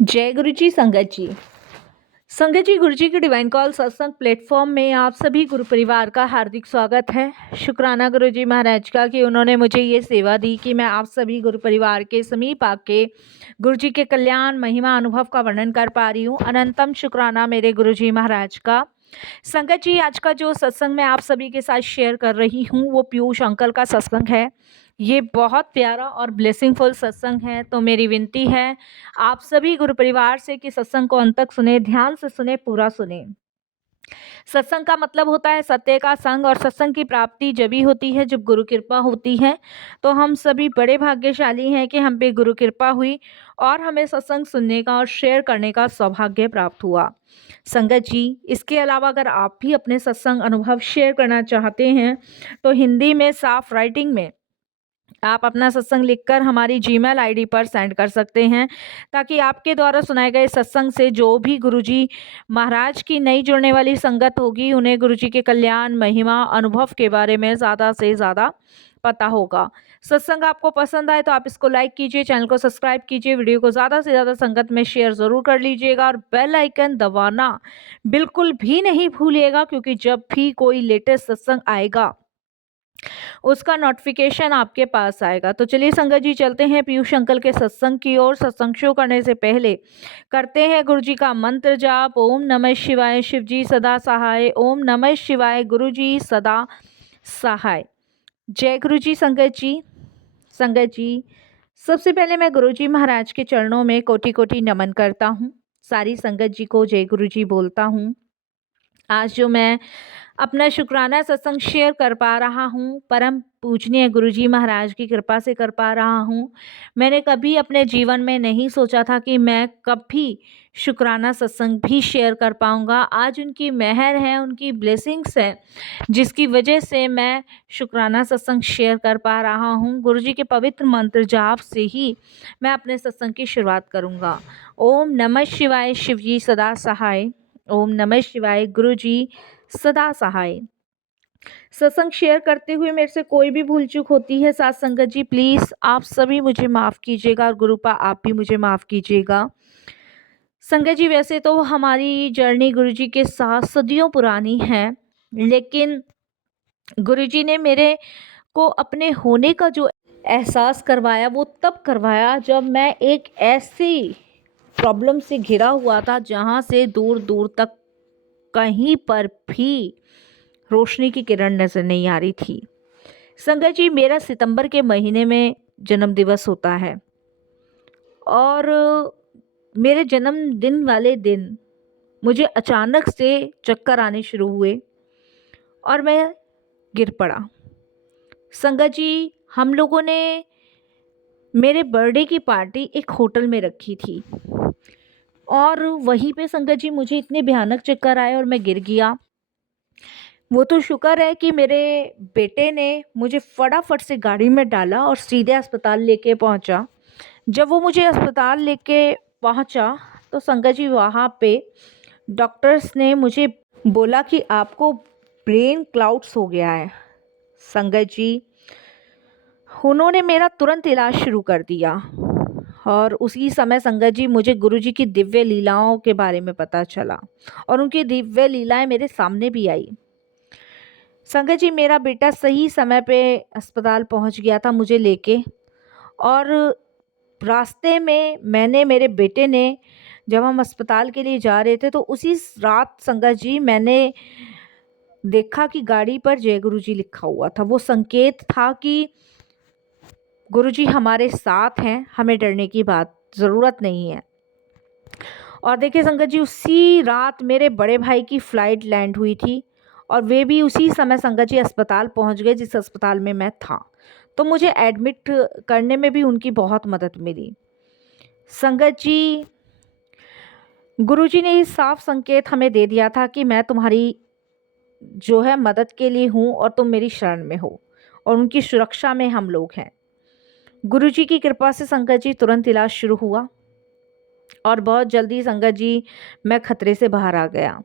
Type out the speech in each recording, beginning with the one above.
जय गुरु जी संगत जी। संगत जी, गुरु जी की डिवाइन कॉल सत्संग प्लेटफॉर्म में आप सभी गुरु परिवार का हार्दिक स्वागत है। शुक्राना गुरु जी महाराज का कि उन्होंने मुझे ये सेवा दी कि मैं आप सभी गुरु परिवार के समीप आके गुरु जी के कल्याण महिमा अनुभव का वर्णन कर पा रही हूँ। अनंतम शुक्राना मेरे गुरु जी महाराज का। संगत जी, आज का जो सत्संग मैं आप सभी के साथ शेयर कर रही हूँ वो पीयूष अंकल का सत्संग है। ये बहुत प्यारा और ब्लेसिंगफुल सत्संग है, तो मेरी विनती है आप सभी गुरु परिवार से कि सत्संग को अंत तक सुने, ध्यान से सुने, पूरा सुने। सत्संग का मतलब होता है सत्य का संग, और सत्संग की प्राप्ति जब ही होती है जब गुरु कृपा होती है। तो हम सभी बड़े भाग्यशाली हैं कि हम पे गुरु कृपा हुई और हमें सत्संग सुनने का और शेयर करने का सौभाग्य प्राप्त हुआ। संगत जी, इसके अलावा अगर आप भी अपने सत्संग अनुभव शेयर करना चाहते हैं तो हिंदी में साफ राइटिंग में आप अपना सत्संग लिखकर हमारी जीमेल आईडी पर सेंड कर सकते हैं, ताकि आपके द्वारा सुनाए गए सत्संग से जो भी गुरुजी महाराज की नई जुड़ने वाली संगत होगी उन्हें गुरुजी के कल्याण महिमा अनुभव के बारे में ज़्यादा से ज़्यादा पता होगा। सत्संग आपको पसंद आए तो आप इसको लाइक कीजिए, चैनल को सब्सक्राइब कीजिए, वीडियो को ज़्यादा से ज़्यादा संगत में शेयर ज़रूर कर लीजिएगा और बेल आइकन दबाना बिल्कुल भी नहीं भूलिएगा, क्योंकि जब भी कोई लेटेस्ट सत्संग आएगा उसका नोटिफिकेशन आपके पास आएगा। तो चलिए संगत जी, चलते हैं पीयूष अंकल के सत्संग की ओर। सत्संग शुरू करने से पहले करते हैं गुरु जी का मंत्र जाप। ओम नमः शिवाय, शिव जी सदा सहाय। ओम नमः शिवाय, गुरु जी सदा सहाय। जय गुरु जी संगत जी। संगत जी, सबसे पहले मैं गुरु जी महाराज के चरणों में कोटि कोटि नमन करता हूँ। सारी संगत जी को जय गुरु जी बोलता हूँ। आज जो मैं अपना शुक्राना सत्संग शेयर कर पा रहा हूँ, परम पूजनीय गुरुजी महाराज की कृपा से कर पा रहा हूँ। मैंने कभी अपने जीवन में नहीं सोचा था कि मैं कभी शुक्राना सत्संग भी शेयर कर पाऊँगा। आज उनकी मेहर है, उनकी ब्लेसिंग्स है, जिसकी वजह से मैं शुक्राना सत्संग शेयर कर पा रहा हूँ। गुरुजी के पवित्र मंत्र जाप से ही मैं अपने सत्संग की शुरुआत करूँगा। ओम नमः शिवाय, शिव जी सदा सहाय। ओम नमः शिवाय, गुरु जी सदा सहाय। सत्संग शेयर करते हुए मेरे से कोई भी भूल चूक होती है साथ संगत जी, प्लीज़ आप सभी मुझे माफ़ कीजिएगा और गुरुपा आप भी मुझे माफ़ कीजिएगा। संगत जी, वैसे तो हमारी जर्नी गुरुजी के साथ सदियों पुरानी है, लेकिन गुरुजी ने मेरे को अपने होने का जो एहसास करवाया वो तब करवाया जब मैं एक ऐसी प्रॉब्लम से घिरा हुआ था जहाँ से दूर दूर तक कहीं पर भी रोशनी की किरण नज़र नहीं आ रही थी। संगत जी, मेरा सितंबर के महीने में जन्म दिवस होता है और मेरे जन्मदिन वाले दिन मुझे अचानक से चक्कर आने शुरू हुए और मैं गिर पड़ा। संगत जी, हम लोगों ने मेरे बर्थडे की पार्टी एक होटल में रखी थी और वहीं पे संगत जी मुझे इतने भयानक चक्कर आए और मैं गिर गया। वो तो शुक्र है कि मेरे बेटे ने मुझे फटाफट से गाड़ी में डाला और सीधे अस्पताल लेके पहुंचा। जब वो मुझे अस्पताल लेके पहुंचा तो संगत जी वहाँ पे डॉक्टर्स ने मुझे बोला कि आपको ब्रेन क्लाउड्स हो गया है। संगत जी, उन्होंने मेरा तुरंत इलाज शुरू कर दिया और उसी समय संगत जी मुझे गुरुजी की दिव्य लीलाओं के बारे में पता चला और उनकी दिव्य लीलाएं मेरे सामने भी आई। संगत जी, मेरा बेटा सही समय पे अस्पताल पहुंच गया था मुझे लेके, और रास्ते में मेरे बेटे ने, जब हम अस्पताल के लिए जा रहे थे तो उसी रात संगत जी मैंने देखा कि गाड़ी पर जय गुरु जी लिखा हुआ था। वो संकेत था कि गुरु जी हमारे साथ हैं, हमें डरने की बात ज़रूरत नहीं है। और देखिए संगत जी, उसी रात मेरे बड़े भाई की फ़्लाइट लैंड हुई थी और वे भी उसी समय संगत जी अस्पताल पहुंच गए जिस अस्पताल में मैं था। तो मुझे एडमिट करने में भी उनकी बहुत मदद मिली। संगत जी, गुरुजी ने ये साफ संकेत हमें दे दिया था कि मैं तुम्हारी जो है मदद के लिए हूँ और तुम मेरी शरण में हो, और उनकी सुरक्षा में हम लोग हैं। गुरुजी की कृपा से संगत जी तुरंत इलाज शुरू हुआ और बहुत जल्दी संगत जी मैं खतरे से बाहर आ गया।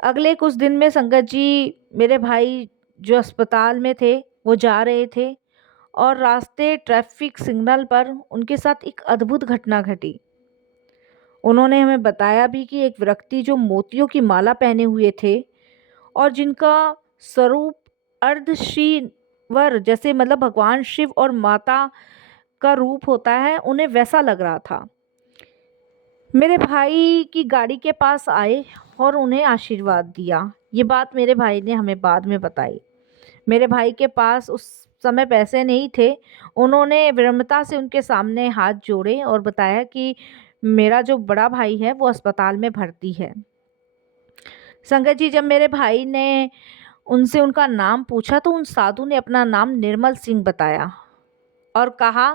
अगले कुछ दिन में संगत जी मेरे भाई जो अस्पताल में थे वो जा रहे थे और रास्ते ट्रैफिक सिग्नल पर उनके साथ एक अद्भुत घटना घटी। उन्होंने हमें बताया भी कि एक व्यक्ति जो मोतियों की माला पहने हुए थे और जिनका स्वरूप अर्धशीवर जैसे मतलब भगवान शिव और माता का रूप होता है, उन्हें वैसा लग रहा था। मेरे भाई की गाड़ी के पास आए और उन्हें आशीर्वाद दिया। ये बात मेरे भाई ने हमें बाद में बताई। मेरे भाई के पास उस समय पैसे नहीं थे। उन्होंने विनम्रता से उनके सामने हाथ जोड़े और बताया कि मेरा जो बड़ा भाई है वो अस्पताल में भर्ती है। संगत जी, जब मेरे भाई ने उनसे उनका नाम पूछा तो उन साधु ने अपना नाम निर्मल सिंह बताया और कहा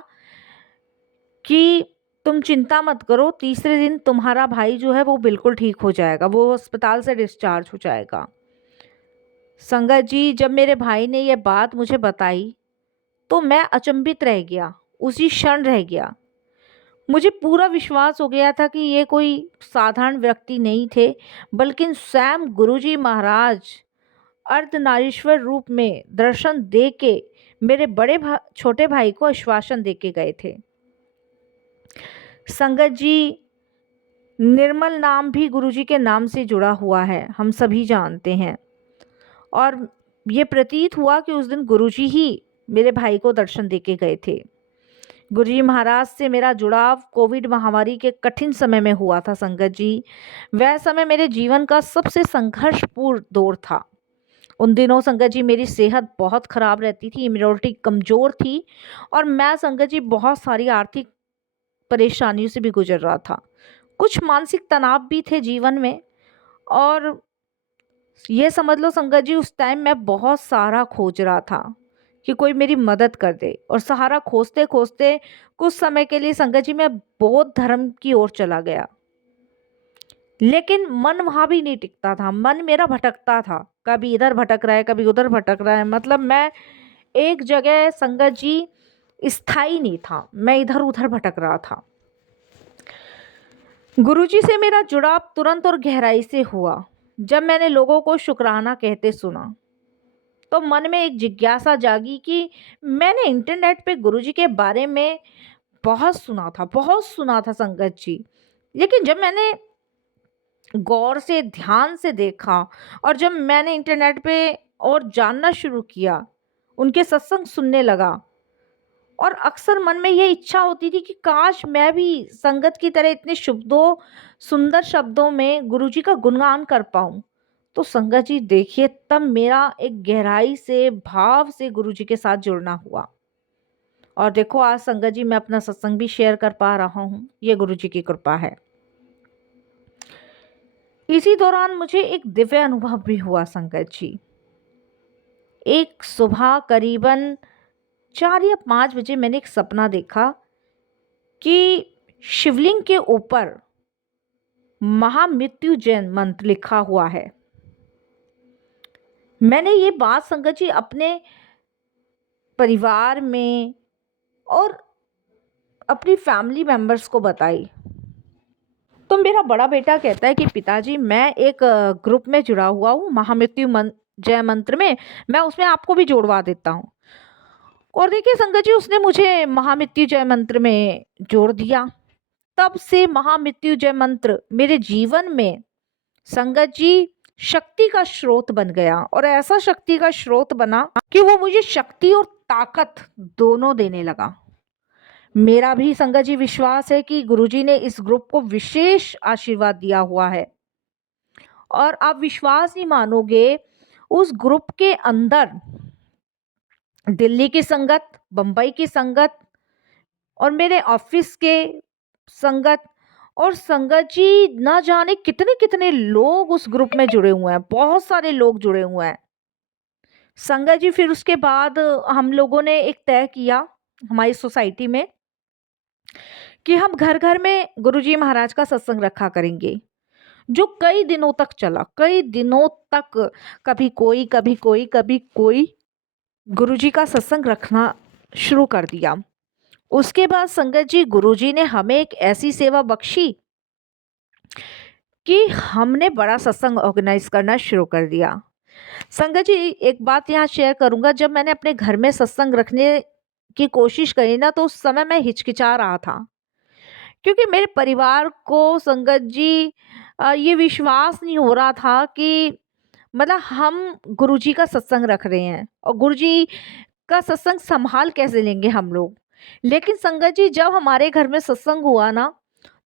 कि तुम चिंता मत करो, तीसरे दिन तुम्हारा भाई जो है वो बिल्कुल ठीक हो जाएगा, वो अस्पताल से डिस्चार्ज हो जाएगा। संगत जी, जब मेरे भाई ने यह बात मुझे बताई तो मैं अचंभित रह गया, उसी क्षण रह गया। मुझे पूरा विश्वास हो गया था कि ये कोई साधारण व्यक्ति नहीं थे, बल्कि स्वयं गुरुजी महाराज अर्धनारीश्वर रूप में दर्शन दे के मेरे छोटे भाई को आश्वासन दे के गए थे। संगत जी, निर्मल नाम भी गुरुजी के नाम से जुड़ा हुआ है, हम सभी जानते हैं। और ये प्रतीत हुआ कि उस दिन गुरुजी ही मेरे भाई को दर्शन दे के गए थे। गुरुजी महाराज से मेरा जुड़ाव कोविड महामारी के कठिन समय में हुआ था। संगत जी, वह समय मेरे जीवन का सबसे संघर्षपूर्ण दौर था। उन दिनों संगत जी मेरी सेहत बहुत ख़राब रहती थी, इम्यूनिटी कमज़ोर थी और मैं संगत जी बहुत सारी आर्थिक परेशानियों से भी गुजर रहा था। कुछ मानसिक तनाव भी थे जीवन में और ये समझ लो संगत जी, उस टाइम मैं बहुत सहारा खोज रहा था कि कोई मेरी मदद कर दे। और सहारा खोजते खोजते कुछ समय के लिए संगत जी मैं बौद्ध धर्म की ओर चला गया, लेकिन मन वहाँ भी नहीं टिकता था। मन मेरा भटकता था, कभी इधर भटक रहा है, कभी उधर भटक रहा है। मतलब मैं एक जगह संगत जी स्थायी नहीं था, मैं इधर उधर भटक रहा था। गुरुजी से मेरा जुड़ाव तुरंत और गहराई से हुआ जब मैंने लोगों को शुक्राना कहते सुना। तो मन में एक जिज्ञासा जागी कि मैंने इंटरनेट पे गुरुजी के बारे में बहुत सुना था संगत जी, लेकिन जब मैंने गौर से ध्यान से देखा और जब मैंने इंटरनेट पे और जानना शुरू किया, उनके सत्संग सुनने लगा, और अक्सर मन में ये इच्छा होती थी कि काश मैं भी संगत की तरह इतने सुंदर शब्दों में गुरुजी का गुणगान कर पाऊं। तो संगत जी देखिए, तब मेरा एक गहराई से भाव से गुरुजी के साथ जुड़ना हुआ। और देखो आज संगत जी मैं अपना सत्संग भी शेयर कर पा रहा हूँ, ये गुरुजी की कृपा है। इसी दौरान मुझे एक दिव्य अनुभव भी हुआ संगत जी। एक सुबह करीबन 4 या 5 बजे मैंने एक सपना देखा कि शिवलिंग के ऊपर महामृत्युंजय मंत्र लिखा हुआ है। मैंने ये बात संगत जी अपने परिवार में और अपनी फैमिली मेंबर्स को बताई। तो मेरा बड़ा बेटा कहता है कि पिताजी मैं एक ग्रुप में जुड़ा हुआ हूँ महामृत्युंजय मंत्र में, मैं उसमें आपको भी जोड़वा देता हूँ। और देखिए संगत जी, उसने मुझे महामृत्युंजय मंत्र में जोड़ दिया। तब से महामृत्युंजय मंत्र मेरे जीवन में संगत जी शक्ति का स्रोत बन गया, और ऐसा शक्ति का स्रोत बना कि वो मुझे शक्ति और ताकत दोनों देने लगा। मेरा भी संगत जी विश्वास है कि गुरुजी ने इस ग्रुप को विशेष आशीर्वाद दिया हुआ है। और आप विश्वास नहीं मानोगे, उस ग्रुप के अंदर दिल्ली की संगत, बम्बई की संगत और मेरे ऑफिस के संगत और संगत जी ना जाने कितने कितने लोग उस ग्रुप में जुड़े हुए हैं, बहुत सारे लोग जुड़े हुए हैं संगत जी। फिर उसके बाद हम लोगों ने एक तय किया हमारी सोसाइटी में कि हम घर घर में गुरुजी महाराज का सत्संग रखा करेंगे, जो कई दिनों तक चला, कई दिनों तक। कभी कोई कभी कोई कभी कोई गुरुजी का सत्संग रखना शुरू कर दिया। उसके बाद संगत जी गुरुजी ने हमें एक ऐसी सेवा बख्शी कि हमने बड़ा सत्संग ऑर्गेनाइज करना शुरू कर दिया। संगत जी एक बात यहाँ शेयर करूँगा, जब मैंने अपने घर में सत्संग रखने की कोशिश करी ना, तो उस समय मैं हिचकिचा रहा था क्योंकि मेरे परिवार को संगत जी ये विश्वास नहीं हो रहा था कि मतलब हम गुरुजी का सत्संग रख रहे हैं और गुरुजी का सत्संग संभाल कैसे लेंगे हम लोग। लेकिन संगत जी जब हमारे घर में सत्संग हुआ ना,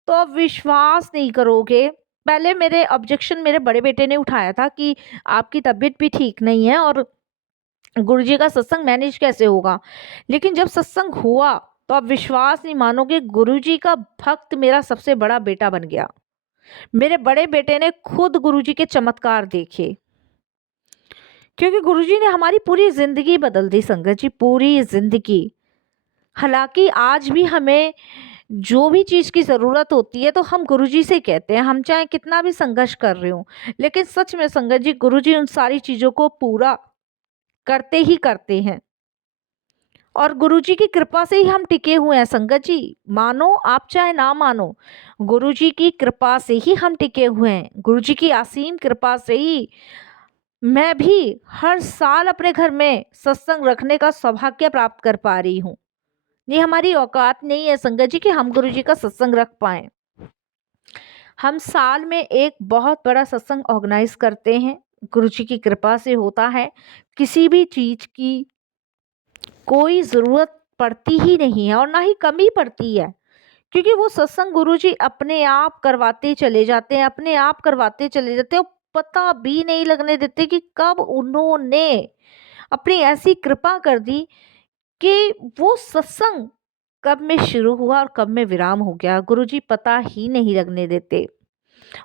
तो आप विश्वास नहीं करोगे, पहले मेरे ऑब्जेक्शन मेरे बड़े बेटे ने उठाया था कि आपकी तबीयत भी ठीक नहीं है और गुरुजी का सत्संग मैनेज कैसे होगा। लेकिन जब सत्संग हुआ तो आप विश्वास नहीं मानोगे, गुरुजी का भक्त मेरा सबसे बड़ा बेटा बन गया। मेरे बड़े बेटे ने खुद गुरुजी के चमत्कार देखे, क्योंकि गुरुजी ने हमारी पूरी जिंदगी बदल दी संगत जी, पूरी जिंदगी। हालांकि आज भी हमें जो भी चीज़ की ज़रूरत होती है तो हम गुरुजी से कहते हैं, हम चाहे कितना भी संघर्ष कर रहे हो। लेकिन सच में संगत जी गुरुजी उन सारी चीज़ों को पूरा करते ही करते हैं और गुरुजी की कृपा से ही हम टिके हुए हैं संगत जी। मानो आप चाहे ना मानो, गुरुजी की कृपा से ही हम टिके हुए हैं, गुरुजी की असीम कृपा से ही मैं भी हर साल अपने घर में सत्संग रखने का सौभाग्य प्राप्त कर पा रही हूँ। ये हमारी औकात नहीं है संगत जी कि हम गुरुजी का सत्संग रख पाएं। हम साल में एक बहुत बड़ा सत्संग ऑर्गेनाइज करते हैं, गुरुजी की कृपा से होता है। किसी भी चीज़ की कोई ज़रूरत पड़ती ही नहीं है और ना ही कमी पड़ती है, क्योंकि वो सत्संग गुरुजी अपने आप करवाते चले जाते हैं, अपने आप करवाते चले जाते हैं और पता भी नहीं लगने देते कि कब उन्होंने अपनी ऐसी कृपा कर दी कि वो सत्संग कब में शुरू हुआ और कब में विराम हो गया, गुरुजी पता ही नहीं लगने देते।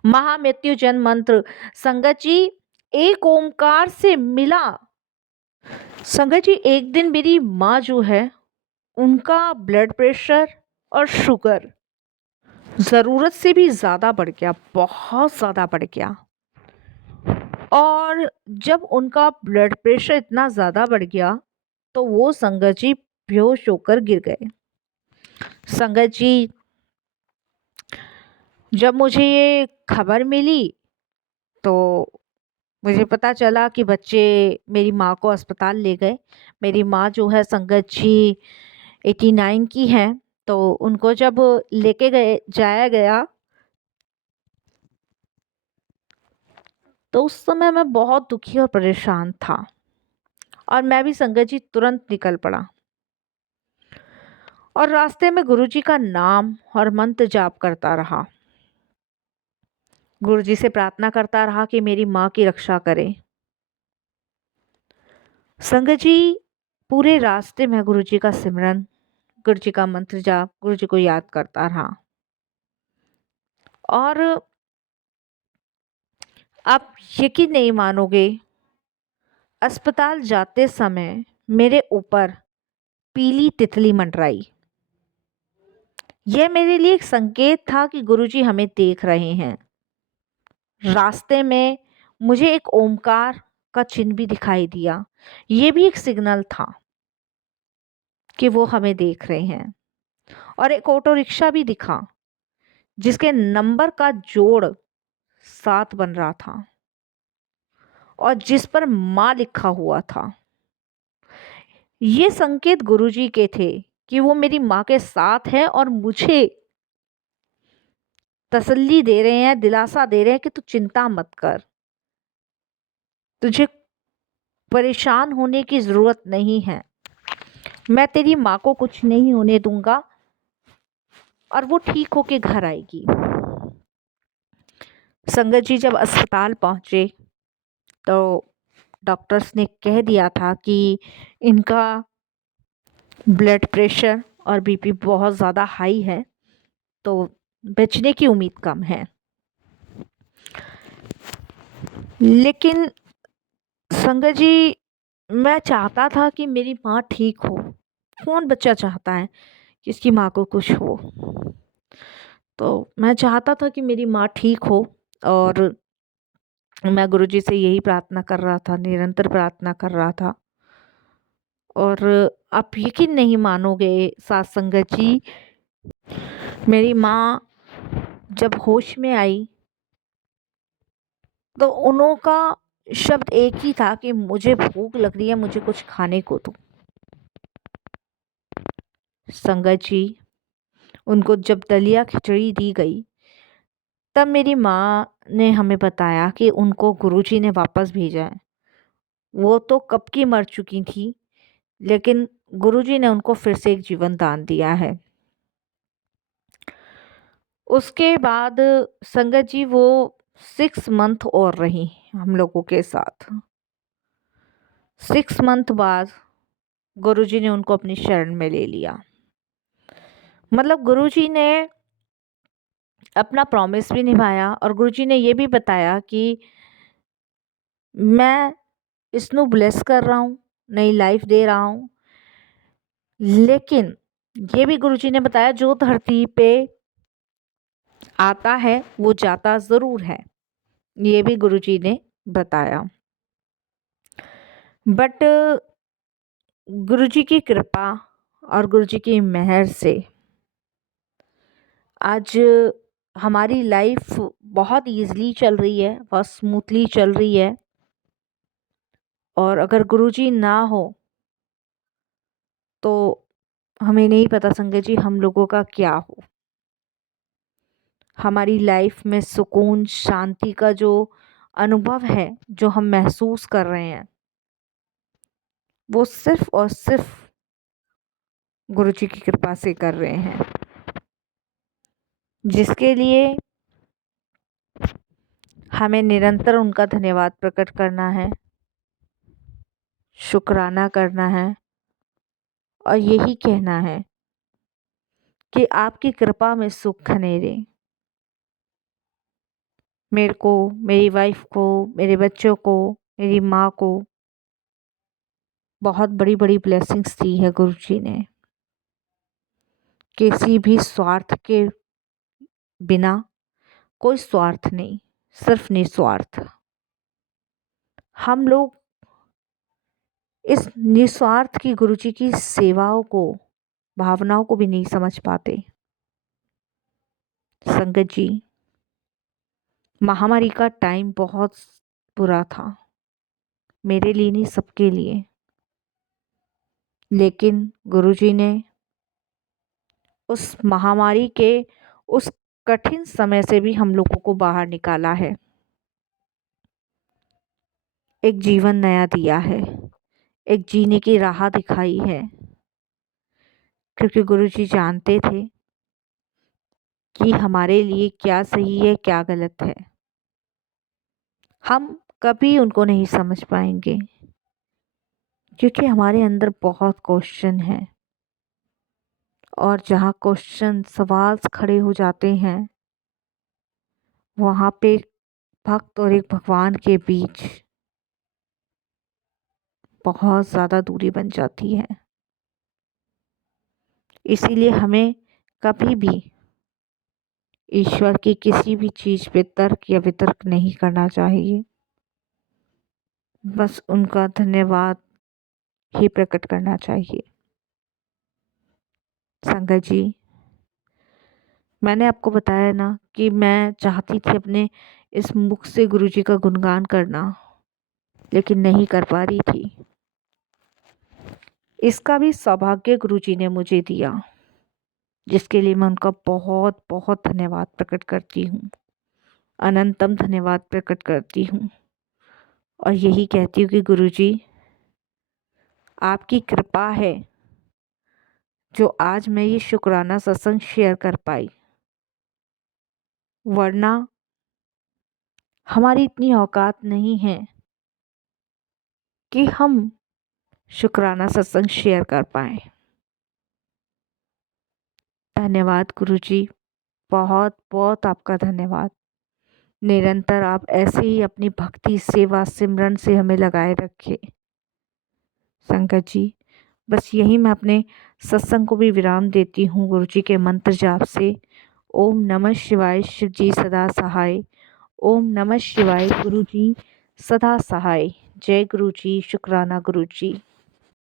महामृत्यु जन मंत्र संगत जी एक ओमकार से मिला। संगत जी एक दिन मेरी माँ जो है, उनका ब्लड प्रेशर और शुगर ज़रूरत से भी ज़्यादा बढ़ गया, बहुत ज़्यादा बढ़ गया। और जब उनका ब्लड प्रेशर इतना ज़्यादा बढ़ गया तो वो संगत जी बेहोश होकर गिर गए। संगत जी जब मुझे ये खबर मिली तो मुझे पता चला कि बच्चे मेरी माँ को अस्पताल ले गए। मेरी माँ जो है संगत जी 89 की हैं, तो उनको जब लेके गए जाया गया तो उस समय मैं बहुत दुखी और परेशान था और मैं भी संगत जी तुरंत निकल पड़ा और रास्ते में गुरुजी का नाम और मंत्र जाप करता रहा। गुरुजी से प्रार्थना करता रहा कि मेरी माँ की रक्षा करें। संगत जी पूरे रास्ते में गुरुजी का सिमरन, गुरुजी का मंत्र जाप, गुरुजी को याद करता रहा। और आप यकीन नहीं मानोगे, अस्पताल जाते समय मेरे ऊपर पीली तितली मंडराई। यह मेरे लिए एक संकेत था कि गुरुजी हमें देख रहे हैं। रास्ते में मुझे एक ओमकार का चिन्ह भी दिखाई दिया, ये भी एक सिग्नल था कि वो हमें देख रहे हैं। और एक ऑटो रिक्शा भी दिखा जिसके नंबर का जोड़ 7 बन रहा था और जिस पर माँ लिखा हुआ था। ये संकेत गुरुजी के थे कि वो मेरी माँ के साथ हैं और मुझे तसल्ली दे रहे हैं, दिलासा दे रहे हैं कि तू चिंता मत कर, तुझे परेशान होने की ज़रूरत नहीं है, मैं तेरी माँ को कुछ नहीं होने दूंगा और वो ठीक होके घर आएगी। संगत जी जब अस्पताल पहुँचे तो डॉक्टर्स ने कह दिया था कि इनका ब्लड प्रेशर और बीपी बहुत ज़्यादा हाई है, तो बचने की उम्मीद कम है। लेकिन संगत जी मैं चाहता था कि मेरी माँ ठीक हो। कौन बच्चा चाहता है कि इसकी माँ को कुछ हो। तो मैं चाहता था कि मेरी माँ ठीक हो और मैं गुरुजी से यही प्रार्थना कर रहा था, निरंतर प्रार्थना कर रहा था। और आप यकीन नहीं मानोगे साथ संगत जी, मेरी माँ जब होश में आई तो उनका शब्द एक ही था कि मुझे भूख लग रही है, मुझे कुछ खाने को दो। संगत जी उनको जब दलिया खिचड़ी दी गई, तब मेरी माँ ने हमें बताया कि उनको गुरुजी ने वापस भेजा है। वो तो कब की मर चुकी थी, लेकिन गुरुजी ने उनको फिर से एक जीवन दान दिया है। उसके बाद संगत जी वो 6 मंथ और रही हम लोगों के साथ। 6 मंथ बाद गुरुजी ने उनको अपनी शरण में ले लिया। मतलब गुरुजी ने अपना प्रॉमिस भी निभाया और गुरुजी ने ये भी बताया कि मैं इसनु ब्लेस कर रहा हूँ, नई लाइफ दे रहा हूँ, लेकिन ये भी गुरुजी ने बताया जो धरती पे आता है वो जाता ज़रूर है। ये भी गुरुजी ने बताया। बट गुरुजी की कृपा और गुरुजी की मेहर से आज हमारी लाइफ बहुत ईज़िली चल रही है, बहुत स्मूथली चल रही है। और अगर गुरुजी ना हो तो हमें नहीं पता संगत जी हम लोगों का क्या हो। हमारी लाइफ में सुकून, शांति का जो अनुभव है, जो हम महसूस कर रहे हैं, वो सिर्फ़ और सिर्फ़ गुरुजी की कृपा से कर रहे हैं। जिसके लिए हमें निरंतर उनका धन्यवाद प्रकट करना है, शुक्राना करना है और यही कहना है कि आपकी कृपा में सुख घनेरे मेरे को, मेरी वाइफ को, मेरे बच्चों को, मेरी माँ को बहुत बड़ी-बड़ी ब्लेसिंग्स दी है गुरुजी ने। किसी भी स्वार्थ के बिना, कोई स्वार्थ नहीं, सिर्फ निस्वार्थ। हम लोग इस निस्वार्थ की गुरुजी की सेवाओं को, भावनाओं को भी नहीं समझ पाते। संगत जी, महामारी का टाइम बहुत बुरा था, मेरे लिए नहीं सबके लिए। लेकिन गुरुजी ने उस महामारी के उस कठिन समय से भी हम लोगों को बाहर निकाला है, एक जीवन नया दिया है, एक जीने की राह दिखाई है। क्योंकि गुरुजी जानते थे कि हमारे लिए क्या सही है, क्या गलत है। हम कभी उनको नहीं समझ पाएंगे क्योंकि हमारे अंदर बहुत क्वेश्चन है, और जहाँ क्वेश्चन, सवाल खड़े हो जाते हैं, वहाँ पे भक्त और एक भगवान के बीच बहुत ज़्यादा दूरी बन जाती है। इसीलिए हमें कभी भी ईश्वर की किसी भी चीज़ पे तर्क या वितर्क नहीं करना चाहिए। बस उनका धन्यवाद ही प्रकट करना चाहिए। संगत जी, मैंने आपको बताया ना कि मैं चाहती थी अपने इस मुख से गुरुजी का गुणगान करना, लेकिन नहीं कर पा रही थी। इसका भी सौभाग्य गुरुजी ने मुझे दिया, जिसके लिए मैं उनका बहुत बहुत धन्यवाद प्रकट करती हूँ, अनंतम धन्यवाद प्रकट करती हूँ। और यही कहती हूँ कि गुरुजी, आपकी कृपा है जो आज मैं ये शुक्राना सत्संग शेयर कर पाई, वरना हमारी इतनी औकात नहीं है कि हम शुक्राना सत्संग शेयर कर पाएँ। धन्यवाद गुरुजी, बहुत बहुत आपका धन्यवाद। निरंतर आप ऐसे ही अपनी भक्ति, सेवा, सिमरन से हमें लगाए रखें। संगत जी, बस यही मैं अपने सत्संग को भी विराम देती हूँ गुरुजी के मंत्र जाप से। ओम नमः शिवाय, शिव जी सदा सहाय। ओम नमः शिवाय, गुरुजी सदा सहाय। जय गुरुजी, शुक्राना गुरुजी।